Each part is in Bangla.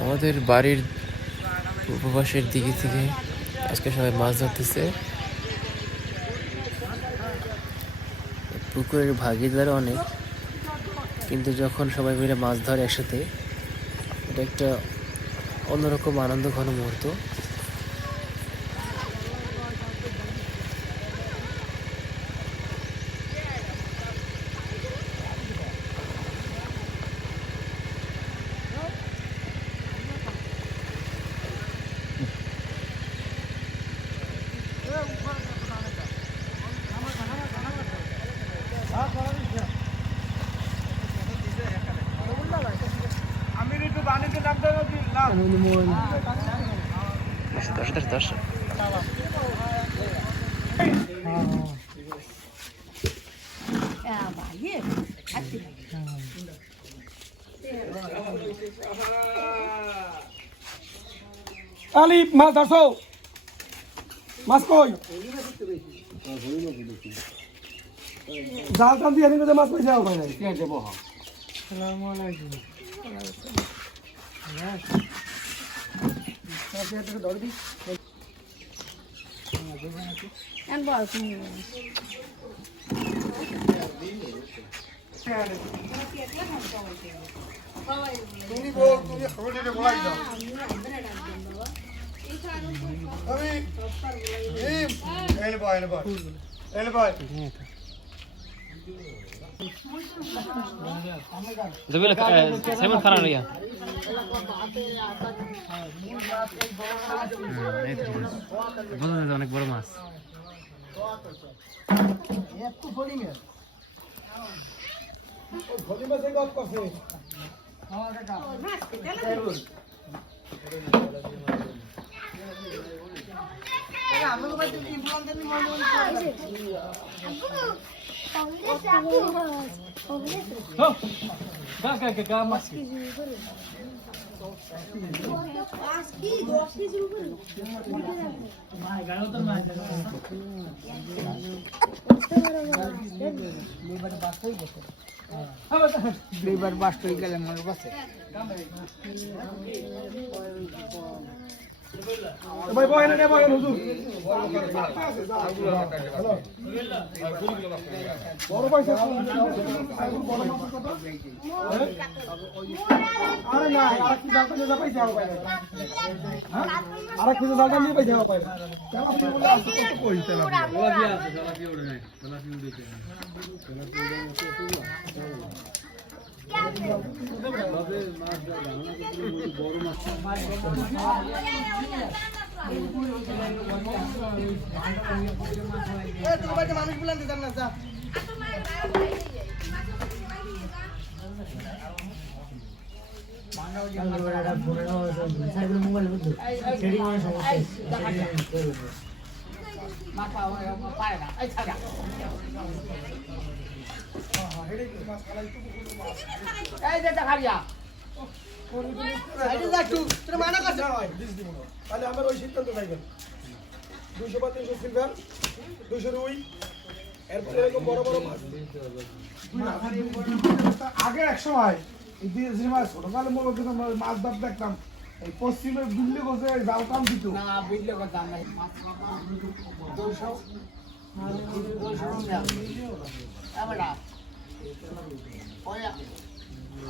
আমাদের বাড়ির উপবাসের দিকে থেকে আজকে সবাই মাছ ধরতেছে। পুকুরের ভাগিদার অনেক, কিন্তু যখন সবাই মিলে মাছ ধরে একসাথে, এটা একটা অন্যরকম আনন্দ ঘন মুহূর্ত। আলি মাছ ধরছো? মাছ কই? জাল টান দিয়ে এনে মাছ পাই যাও ভাই। কে দেব? আসসালামু আলাইকুম। ধরবি তুমি বল, তুমি খবর দিতে বলাই দাও। আমি এল ভাই জবিল সেমন খারাপ হইয়া অনেক বড় মাছ। দুইবার বাস করে গেলে মনে কাছে ভাই বয় না বয় হুজুর বড় পয়সা আরে না আর কি দাম করে পয়সা হবে হ্যাঁ আর কি দাম নিয়ে পয়সা হবে কেন আপনি বলে আসতে কত কইতে না ওলা আছে সালাফি ওড়ে নাই সালাফি উড়েছে বড় মাছ মানুষ বলেন দিতাম না যা আমার ওই সিদ্ধান্ত থাকবেন 200 বা 300 সিলভার 200 রুই এরপরে এরকম বড় বড় মাছ আগে এক সময় ছোটকালে মাছ ধর দেখতাম এই পশ্চিমের বিল্লে বসে জাল কাম দিত না বিল্লে দাম নাই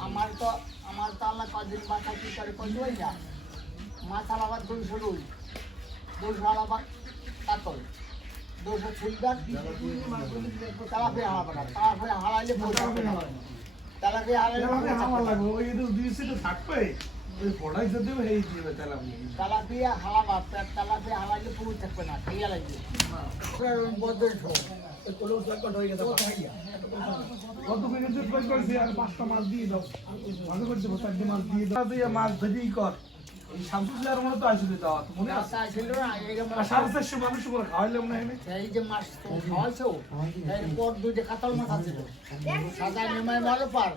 আমার তো আল্লাহ কদিন বাসা কি করে কই যা মাছ আলাদা 200 রুই 200 আলাদা কাতল 200 ছিলদার তালাপে হালাবা তালাপে হালাইলে তালাপে হালাইলে আমার লাগবে ওই দিয়েছে তো থাকবে ওই পড়াই যদি এই দিবে তালাপে হালাবা তালাপে হালাইলে পুরো থাকবে না খেয়া লাগবে বদল তোলো সাকট হয়ে গেছে কত মিনিট কই কইছি আর 5টা মাছ দিয়ে দাও ভালো করে দেব 4টা মাছ দিয়ে দাও দিয়ে মাছ ধরেই কর এই শামসুল্লাহর মনে তো আসলে দাও মনে আছে ছিল না এই যে মাছ 450 মানুষ করে খাওয়াইলাম না এনে এই যে মাছ তো খাওয়াইছো এরপর দুইটা কাতল মাছ আছে সাদা নিমাই মারো পার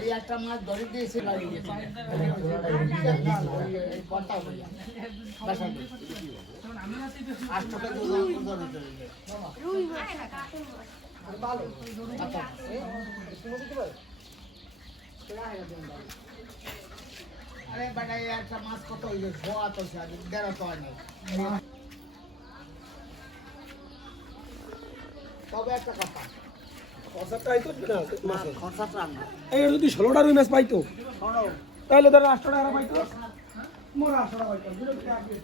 এই একটা মাছ ধরে দিয়েছে লাগিয়ে এই পড়তা হইয়া বাসা আমি আছি 8 টাকা রুই আরে বেটা এই একটা মাছ কত হইলো ধোয়া তো স্যার দেড় তো হয় নাই তবে একটা কথা খরচাটা আইতো না মাছ খরচাটা আনবে এই যদি 16টা রুই মাছ পাইতো শোনো তাহলে ধর 8 টাকা পাইতো মোর 8 টাকা পাইতো দুটো টাকা দিয়ে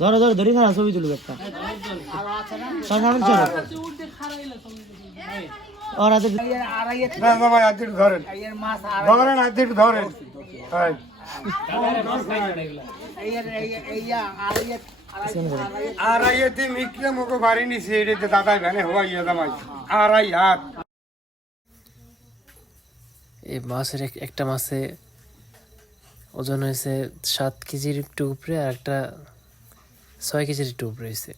ধরো ধরো ধরি না ছবি তুলবে একটা আরো আছে না সাধারণ চলো আর আছে না ভাই আজ একটু ধরেন এর মাছ ধরেন আজ একটু ধরেন হ্যাঁ আর আইতে মিকলে মকো বাড়ি নিছে এটাতে দাদাই ভ্যানে হওয়া ইয়া দামাই আর আই হাত এই মাছের একটা মাছে ওজন হয়েছে 7 কেজির একটু উপরে আর একটা 6 কেজির একটু উপরে হয়েছে।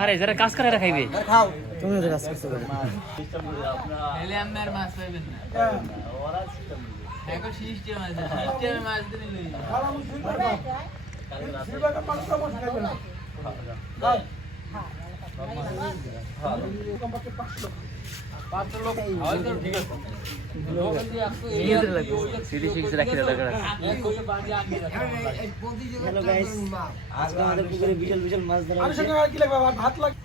আরে যারা কাজ করে এরা খাইবে। তুমি তো কাজ করতে পারো হ্যালো গাইস আজকে আমাদের পুকুরে বিশাল বিশাল মাছ ধরা আমি হয়েছে সঙ্গে আর কি লাগবে আমার ভাত লাগে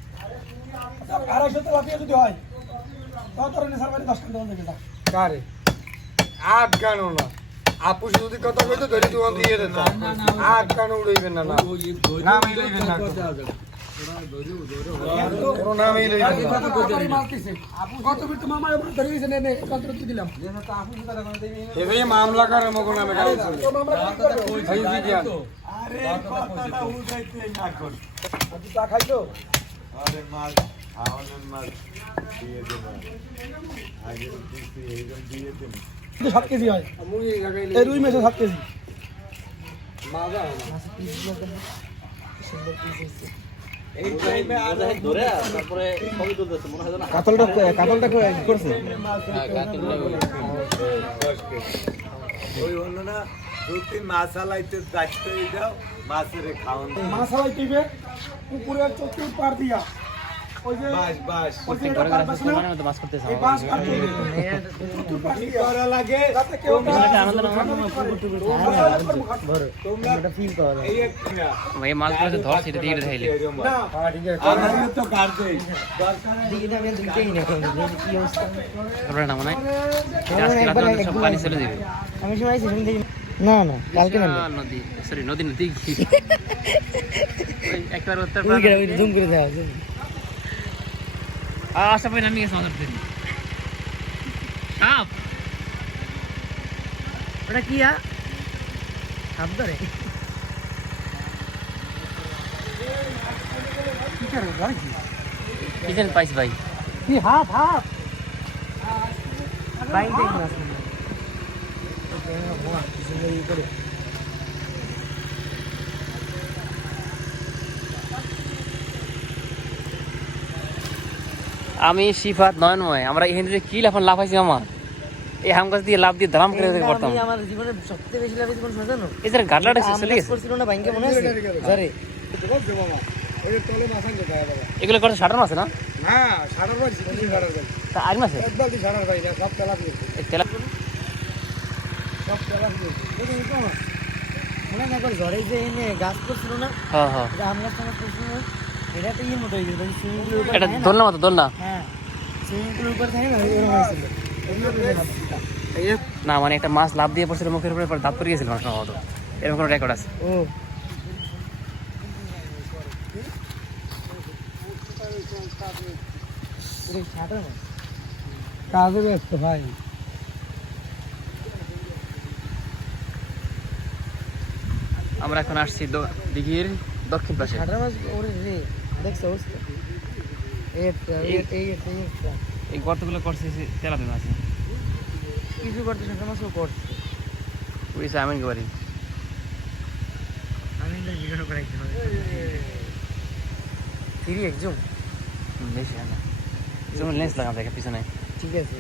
250 তো লাফিয়ে যদি হয় তাও তোর নেশার বাড়ি 10 টাকা দেবে কারে আট গানো না আপু যদি কথা কইতো ধরে দোকান দিয়ে দিত আট গানো উড়াইবেন না না নামই লইবেন না পুরো নামই লইবেন না আপু কত বিট মামা এবার ধরে গেছে নে কত কি দিলাম এই মামলা করে মগো নামে গাড়ি চলে তো মামলা কি করব ভাই বিজ্ঞান আরে কথাটা উঠাইতে না কর তুই তা খাইছো আরে মাছ আওয়ালের মাছ দিয়ে দেব আগে দিছি এইরকম দিয়ে দেব 7 কেজি হয় এই রুই মাছ 7 কেজি মাজা এই টাইমে আর ধরে তারপরে ছবি তুলতেছে মনে হয় না কাতলটা করছে ওই হলো না দুটি মাছ আলাইতে দায়িত্ব দাও মাছের খাওয়ান মাছ হালাই দিবে পুকুরের চতুর পার দিয়া ওই যে বাস বাস প্রত্যেক ঘরে ঘরে কোরবানির মতো মাছ করতেছে এই বাস কাট দিবে চতুর পার দিয়া করা লাগে যাতে কেউ তোমরা ফিল করো এই একটা ভাই মাছগুলো যে ধরছে এটা দিয়ে দেখাইলে না আমিও তো কাট দেই দিকে আমি দুইটাই না কি অবস্থা তারপরে না মনে হয় এটা আজকে রাতে সব পানি চলে যাবে। আমি সময় না না কালকে না নদী সরি নদী নদী কি ওই একবার উত্তর তুমি কি জুম করে দাও আশা পাই নামি গেছে মাথার দিন সাপ ওটা কি সাপ ধরে কি জানি পাইছি ভাই কি হাফ বাইক দেখ না আমি শিফাত নয়নময় আমরা এখান থেকে কি লাফান লাফাইছি আমার এই হাম গাছ দিয়ে লাভ দিয়ে ধারাম করে পড়তাম। আমার জীবনে সবচেয়ে বেশি লাভ কোন শয়তান এই যে গাডলাটা চলে গেছে করছিল না বাইকে মনে আছে ধরে ওই তলে মাছান দেখা দাদা এগুলো করে শাটার মাছ না না সাড়ার বাড়ি সিটি সাড়ার বাড়ি তা আর মাছে একদম সাড়ার বাড়ি না সব তেলা দিয়ে এই তেলা সব তেলা দিয়ে মনে হয় একবার ঝড়ে যে এনে গাছ করছিল না, হ্যাঁ হ্যাঁ, এটা আম গাছ টাম করছিল না, এটা তো ইয়ের মতো হয়ে গেছে, সুইমিং পুলের উপর এটা থাকে না? দোলনা মতো দোলনা। হ্যাঁ, সুইমিং পুলের উপর থাকে না, এরকম হয়েছিল। এগুলো তো না। না মানে একটা মাছ লাফ দিয়ে পড়ছিল মুখের উপরে, পরে দাঁত পড়ে গেছিল মাছ সম্ভবত, এরকম কোনো রেকর্ড আছে। ও এটা ছাটা না? কাজে ব্যস্ত ভাই। আমরা এখন আসছি দিঘির দক্ষিণ পাশে। ছাটার মাছ ওরে রে, দেখছো অবস্থা? এইটা এইটা এই গর্তগুলো করছে তেলাপি মাছ, কিছু করতে ছাটার মাছও করছে। ওই আমিন বাড়ি। আমি তো ভিডিও করে একদম ফিরি একদম বেশি হয় না, যেমন লেন্স লাগাম দেখে পিছনে। ঠিক আছে।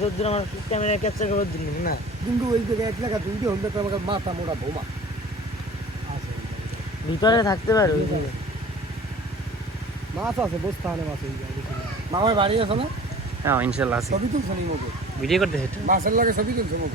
যদ্দূর আমার ক্যামেরা ক্যাপচার করে দিল না, কিন্তু ওই জায়গায় এক লাগা দুইটা হলে তো আমাকে মাথা মোড়া বোমা ভিতরে থাকতে পারে ওই দিকে। মাছ আছে, বসতে হয় মাছ। ওই মামায় বাড়ি আছে না, হ্যাঁ ইনশাল্লাহ আছে, সবই তুলছে নি মতো, ভিডিও করতে সেটা। মাছের লাগে সবই তুলছে মতো।